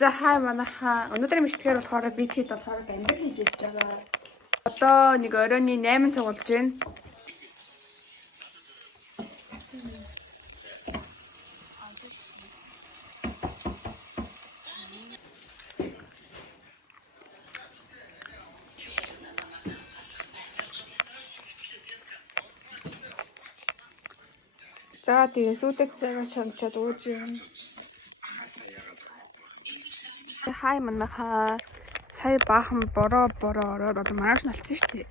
За хай манайхаа өнөөдрийн мэтгэр болохоор би тэд болохоор амбир хийж явж байгаа. Одоо нэг оройны 8 цаг болж байна. За тэгээ сүйдэг цагаар шамчаад ууж юм. Хай манайхаа сая баахан бороо ороод одоо маргааш нь болсон шүү дээ.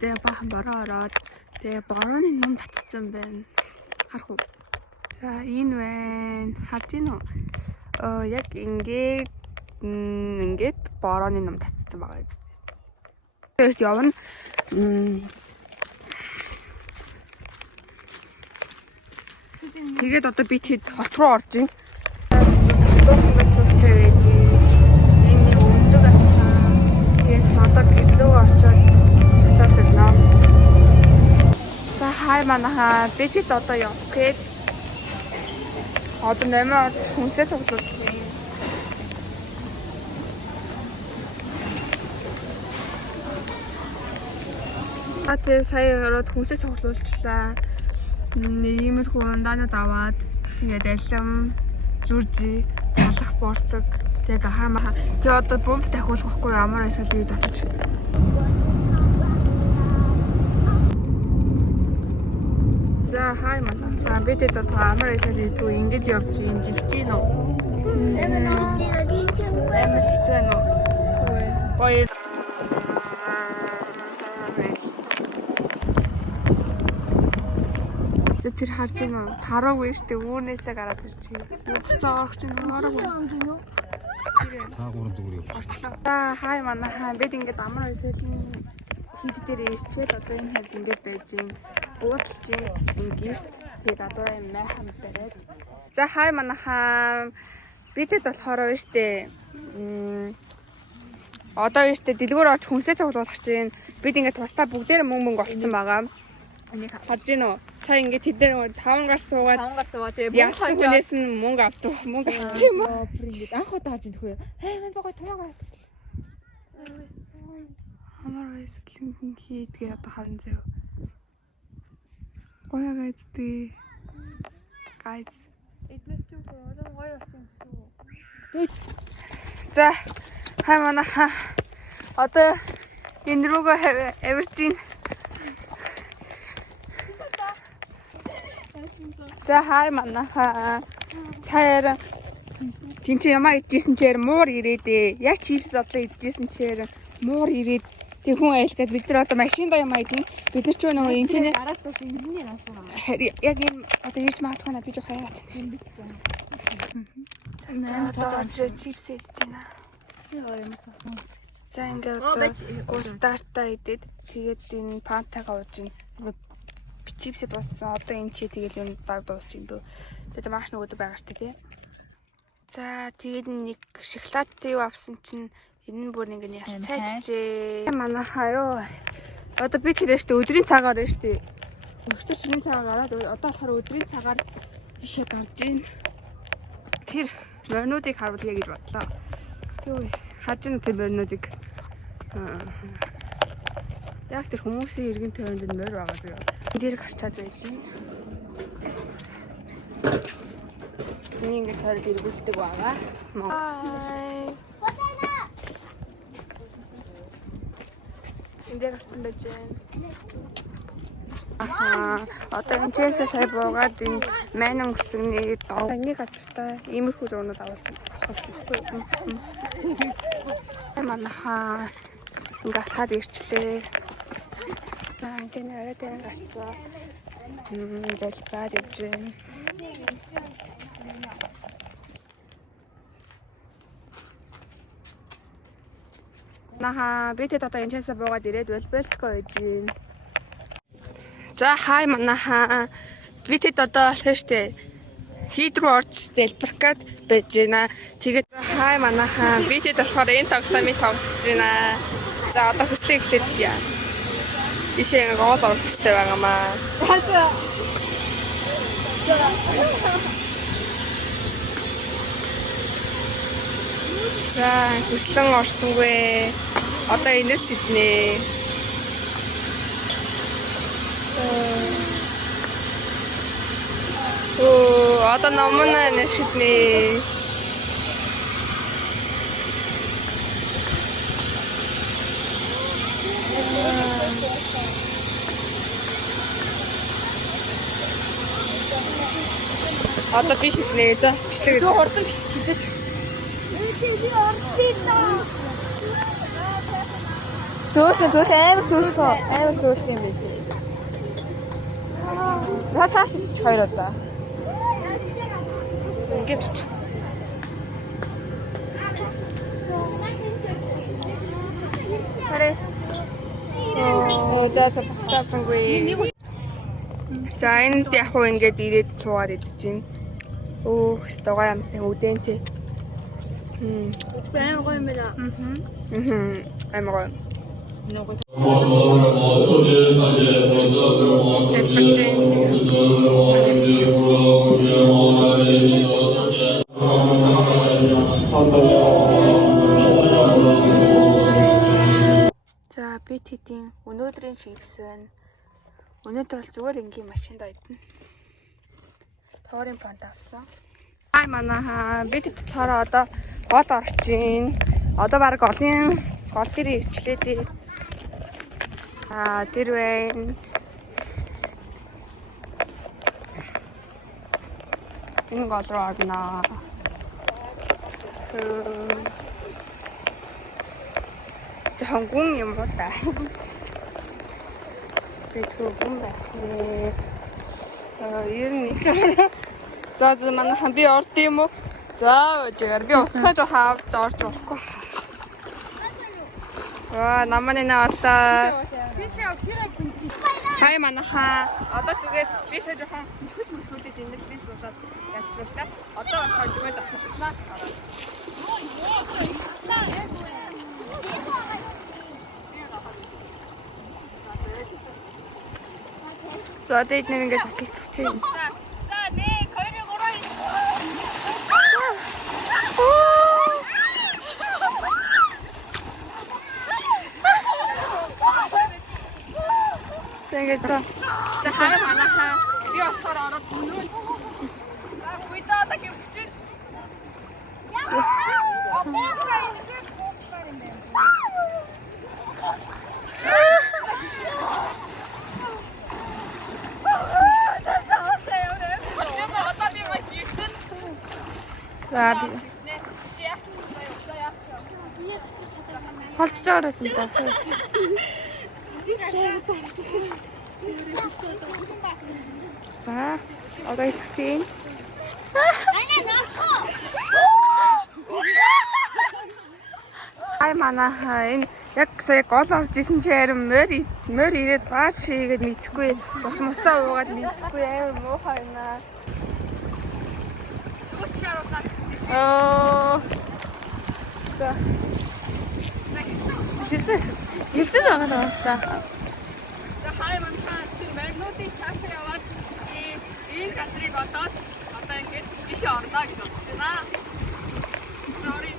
Тэгээ баахан бороо ороод тэгээ борооны нум татсан байна. Харах уу? За энэ байна. Харж гин үү? Яг ингээд борооны нум татсан байгаа юм. Тэрс явна. Тэгээд одоо би тэд хот руу орж ин. Дуусгаас суучих байж. Энэ өндөг авсан. Тэгээд одоо гэрлөө очоод цаас ирнэ. За хай манайхаа би тэд одоо явах гээд одоо нэмэр хүнсээ цуглуулж байна. Тэгээд сая ороод хүнсээ цуглуулчлаа. Иймэрхүү ундаанууд аваад тэгээд алим, зүржи, талах борцог тэгээд хаа. Тэгээд одоо бомб дахиулахгүй ямар эсвэл ийд очиж. За хай мана. Бид одоо амар эсвэл ийдгүй ингэж явж ин жигч гин үү? Амар хэцүү нөө. Гоё. Тэр харж байна уу? Тараагүй штэ үүнээсээ гараад ирж байна. Буцаа орох чинь ороогүй. Цаа гурав зүгээр явчихлаа. За хай манайхаа бид ингээд амар өсөл хийд дээр ирчээд одоо энэ хэвд ингээд байж байна. Уудалж ингээд тэгээд одоо юм майхан бариад. За хай манайхаа бидэд болохоор штэ одоо штэ дэлгүүр орж хүнсээ цуглуулах чинь бид ингээд тусдаа бүгдээр мөнгө олцсон байгаа. Харж гин үү? Сая ингээд тэд дээр 5 гар суугаад тэгээ яасан хүнээс нь мөнгө авдаг. Мөнгө авсан юм аа. Ингээд анх удаа харж идэх үү? Мэн богой тумаагаа. Амар байсан хүн хийдгээ одоо харин зав. Гоё байцдээ. Guys. Эднээс ч одоо гоё болсон шүү. За хай манайхаа одоо энэ рүүгээ авирж гин. За хай манайхаа цаар тэнцээ ямаа идчихсэн чээр муур ирээдээ. Яг чипс одлоо идчихсэн чээр муур ирээд тэг хүн айлгаад бид нар одоо машиндаа ямаа идэн. Бид нар ч нөгөө энэ чинь араас тус энэний наашаа. Яг энэ одоо ирж магадгүй наа би жоо хайгаад. За одоо чипс идэж байна. За ингээд одоо густартаа идээд тэгээд энэ пантагаа ууж байна. Чипсэд дууссан. Одоо энэ чи тэгэл юм баг дуусчих дөө. Тэгээд маш нөгөөд байгаа штэ тий. За тэгээд нэг шоколадтай юу авсан чинь энэ нь бүр ингэ яс цайчжээ. Манайхаа юу. Одоо би тэрэ штэ өдрийн цагаар байна штэ. Өчтөр шинийн цагаар гараад одоо болохоор өдрийн цагаар бишээ гарж ийн. Тэр моринуудыг харуулъя гэж бодлоо. Юу хажин тэр моринуудыг яг тэр хүмүүсийн иргэн тойронд нь морь байгаа зөө. Дээрх харчаад байж байна. Энийг ингээд тойроод эргүүлдэг байгаа. Энд дээр харцсан байж байна. Одоо энэ чээсээ сая буугаад энэ майнан өсгөний дов. Энийг газартаа иймэрхүү зурнууд авсан байхгүй. Манайхаа ингээд алхаад ирчлээ. Ингээд орой дээр гарцгаа. Залбаар явж байна. Наха битэд одоо энэ часаа буугаад ирээд Вэлбэлтко байж байна. За хай манайхаа битэд одоо болохоор штэ хийд рүү орж залбирах гээд байж байна. Тэгээд хай манайхаа битэд болохоор энэ тоглоомыг тоглож байна. За одоо хөстэй эхлэв яа. Ишээ гол орох хэрэгтэй байгаамаа. За хүслэн орсонгүй. Одоо энэр шиднэ. Одоо номон энэр шиднэ. Одоо биш нэ за бичлэг. Зөв хурдан бичиж. Зөөлөн амар зөөлөх юм биш. Тааш ч хоёр удаа. Ингээд бич. Хараа. За тавсангүй. За энд яг хуу ингээд ирээд суугаад идэж байна. Стогоо юм үдэнтэй. Байн гоё юм байна. Амар гоё. За би тэдийн өнөөдрийн шивс байна. Өнөөдөр бол зүгээр ингийн машинд ойдно. Тоорын пант авсан. Хай манайхаа би тэд болохоор одоо гол орж ийн. Одоо баг гол дээр ирчлээ дээ. Тэр байна. Энэ гол руу орно. Хонгон юм уу та? Тэтгэв гүн байна. Ер нь за манайхан би орд юм уу? За жигээр би уцаа жоо хавд орж болохгүй. Наманы орлоо. Хай манайхаа одоо зүгээр би сая жоохон хүч мөрхүүдэд энэ плейс болоод яцлаа та. Одоо болохоор зүгээр завсарлаа. За дэд нэр ингээд засчихж байна. За нэг 2-3. Тэгээд за хаяа манайхаа би болохоор ороод өнөө. За гүйдээ одоо гэвч чинь. За би холдож байгаасэн та. За одоо итгэж. Ай манайхаа энэ яг сая гол орж исэн чи харин морь ирээд бааш шигээд мэдхгүй бус мусаа уугаад мэдхгүй амар муухай байна. Юу ч яараа. За. Хэсэг байгаа даа шүү дээ. За хай манайхаа тэр магнуудын цаашаа яваад энэ газрыг одоод одоо ингэж биш орно гэж бодож байна. Sorry.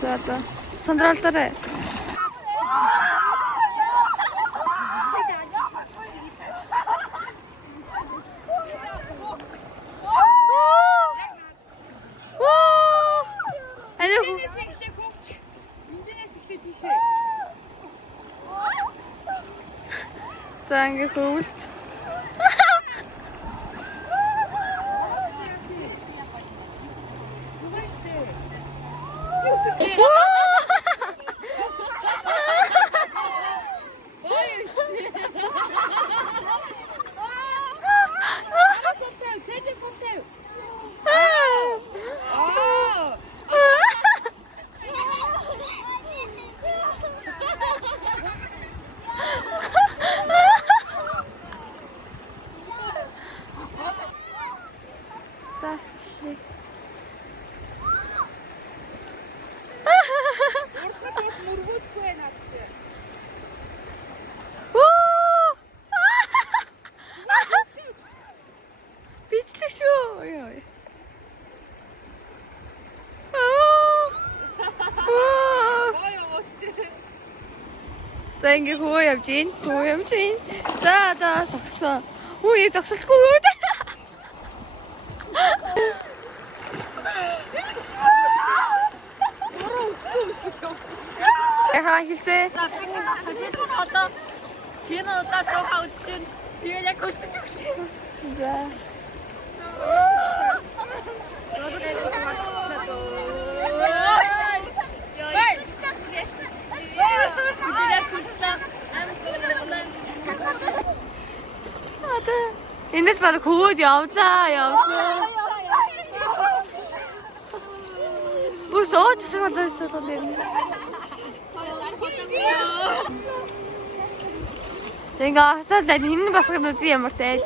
За. Сандралтараа. За ингээ хөвөлт. шүү. Яа. За ингээ хөө явж гин. Хөө явж гин. За зогсоо. Үгүй зогсолгүй юу? Яхаа хэлцээ. За тэгэхээр одоо кинодаа суугаа үзэж байна. Тэгээд яг хөлтөж өгсөн. За. Энэс баг хөөд явлаа. Бүр сууж шиг болоод юм. Зинга хасаад энэ басгад үзье ямар тайж.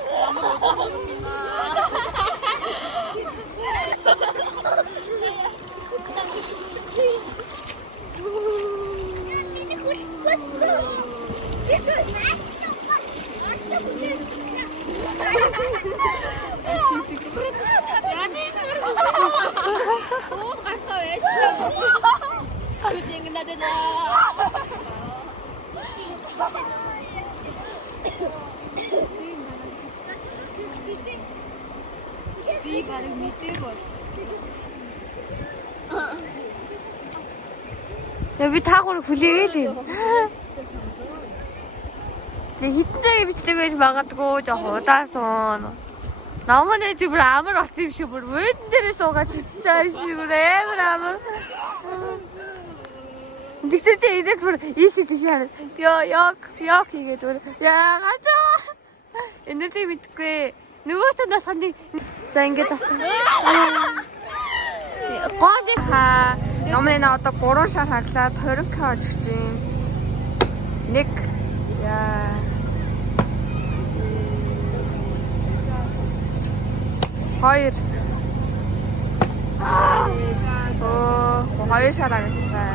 Би таагур хүлээгээл юм. Тэг хиттэй бичдэг байж магадгүй жоох удаасон. Намаа нэ бүр амар оц юм шиг бүр вэдэн дээрээ суугаад чичиж байгаа шиг бүр амар. Тэгсэн чи эдээс бүр ийшээ тийш яа. Ёк хийгээд бүр яагаад энэтэй мэдгүй. Нөгөө танаас ханд за ингэж авсан. Гооныхаа номын одоо 3 шар хаглаад 20k очиж чинь. 1 яа 2 2 шар аглаа.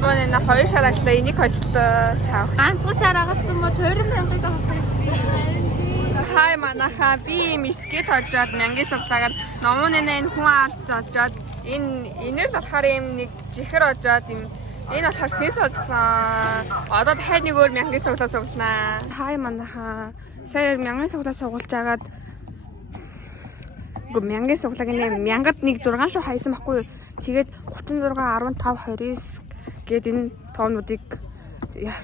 Манай 2 шар аглаа, энийг хочлоо. Чав. Ганцхан шар агалцсан бол 20,000-ыг авах байсан. Хай манайхаа би мискет хожоод мянгис суглагаар номын энэ хүн алц очоод энэр болохоор юм нэг жихэр очоод юм энэ болохоор сэс удсан. Одоо дахиад нэг өөр мянгис суглаа сугланаа. Хай манайхаа сая мянгис суглаа сугуулж агаад мянгис суглааг нэ мянгад нэг 6 шүү хайсан байхгүй. Тэгээд 36 15 29 гээд энэ тоонуудыг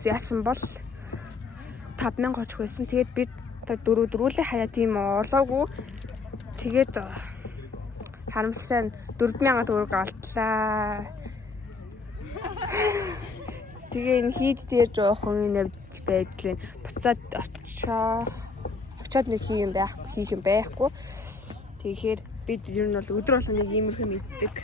яасан бол 5000 очих байсан. Тэгээд бид дөрүүлээ хаяа тийм олоогүй. Тэгээд харамсалтай 4000 төгрөг алдлаа. Тэгээ энэ хийд дээр жоохон энэ байдлын буцаад очиод нэг хийх юм байхгүй. Тэгэхээр бид ер нь бол өдөр болгоныг иймэрхүү мэддэг.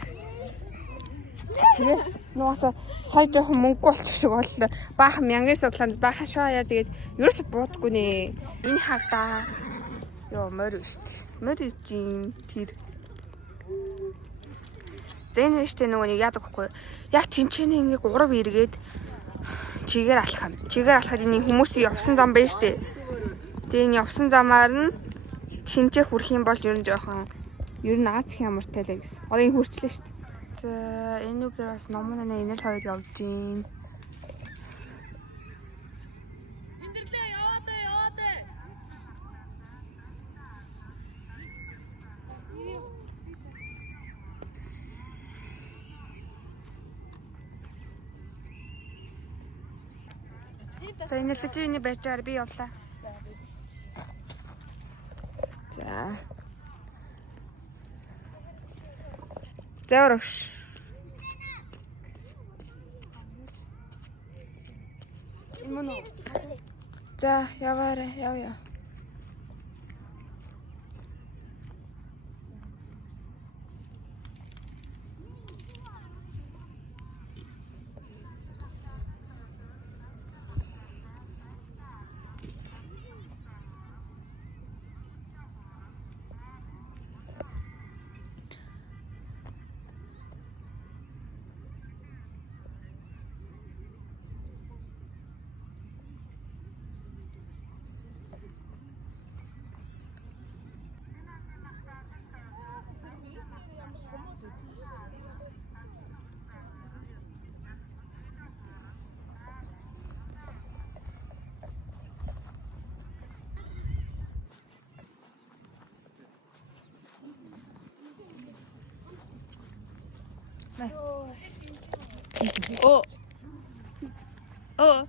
Тэгээс нугасаа сая жоохон мөнгө болчих шиг боллоо. Баахан мянган суглаанд баахан шояа тэгээд ерөөсө буудаггүй нэ. Энэ хавдаа. Йоо морь штт. Морь чин тэр. Зэн штэ нөгөө нэг яадаг хгүй. Яг тэнчэнэ ингээ 3 эргээд чигээр алхах юм. Чигээр алхахад энэ хүмүүсийн явсан зам байна штэ. Тэгээ энэ явсан замаар нь тэнцээ хүрэх юм бол ер нь Аз их ямартай л гэсэн. Одоо энэ хүрчлээ штэ. За энэ үгээр бас номон энэл хоёрыг явж гин. Эндэрлээ яваад. За энэлж энэ барьж агаар би явлаа. За. Зөөрөш. Имоно. За яваарай, яв.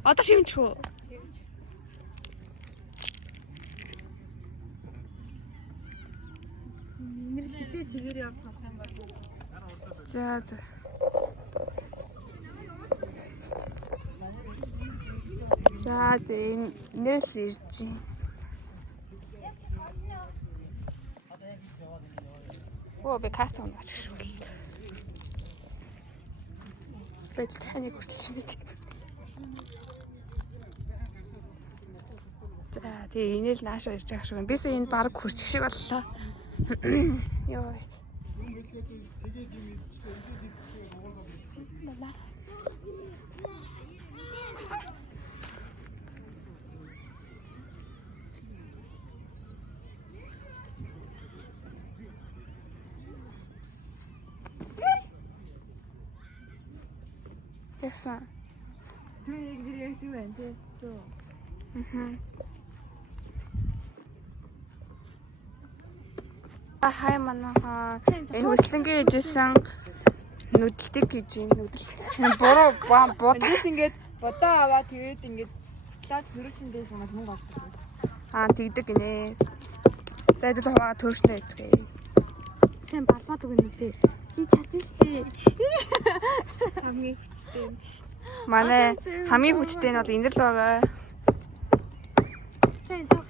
Одоо шимчхүү. Нэр хизээ чигээр явж авах юм байна. За. За энэ нэр л ирж байна. Би карт онооч шүү. Бэж таныг хүсэлж байна. За тэгээ инээл наашаа ирж байгаа шүү. Бис энэ баг хүрчих шиг боллоо. Йоо. Ясан. Тэр яасан байна те. Хай манайхаа энэ хүслэнгээ ижсэн нүдэлдэг гэж нүдэл. Буруу бодос Ингээд бодоо аваа тэгээд ингээд лаад хөрөчн дээр санаад мөнгө авдаг. Тэгдэг гинэ. За идэл хуваа төршнөө эцгээ. Сайн балбаад өгнө тий. Чи чадсан штий. Хамгийн хүчтэй. Манай хамгийн хүчтэй нь бол энэ л байгаа. Сайн зог.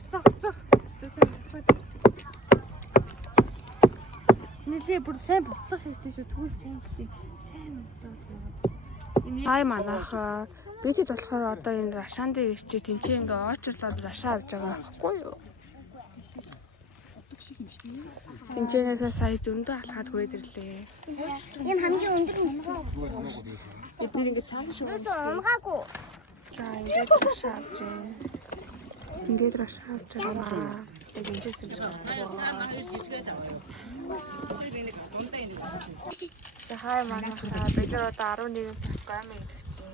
Нэлээ бүр сайн буцах хэрэгтэй шүү. Тэгвэл сайн штий. Сайн бодоо. Хай манайхаа битэд болохоор одоо энэ рашаан дээр ирчээ тэнцээ ингээ оочлоод рашаа авч байгаа байхгүй юу? Тэнцэнээсээ сая зөндөө алхаад хүрээд ирлээ. Энэ хамгийн өндөр ниссэн. Бид нэр ингээ цааш шүү. Унгаагүй. За ингээд рашаа авч байна. Ингээд рашаа авч байгаа. Тэгэнчээс юм шиг байна. За хай манайхаа бид нар одоо 11 цаг гамь ирэх чинь.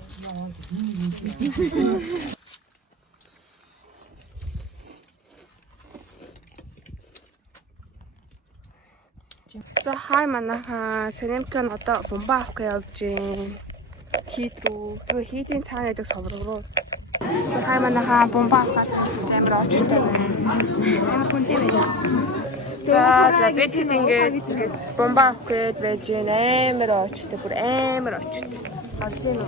За хай манайхаа Сэнэмтэн одоо бомба авах гэж явж байна. Хийд рүү. Тэгээ хийдийн цаана байдаг соврог руу. Хай манайхаа бомба авахад цааш амар очтой байна. Амар хүнтэй байна. За бид хэд ингээд бомба авах гээд байж байна. Амар очтой. Бүр амар очтой. Олж ийн үү?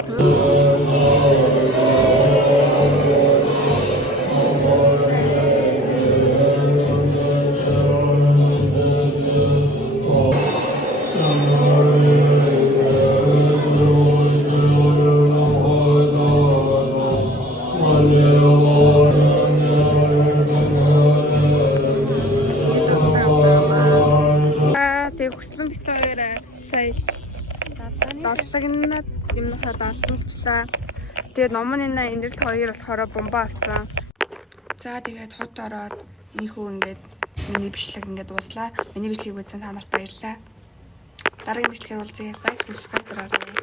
Хүслэн битээр сая доллогнод юмнахаа дарлуулчлаа. Тэгээд номын энэрл хоёр болохоор бомба авцсан. За тэгээд хот ороод ийхүү ингээд миний бичлэг ингээд дууслаа. Миний бичлэгийг үзсэн та нарт баярлалаа. Дараагийн бичлэгээр уулзъя. Лайк, subscribe дараарай.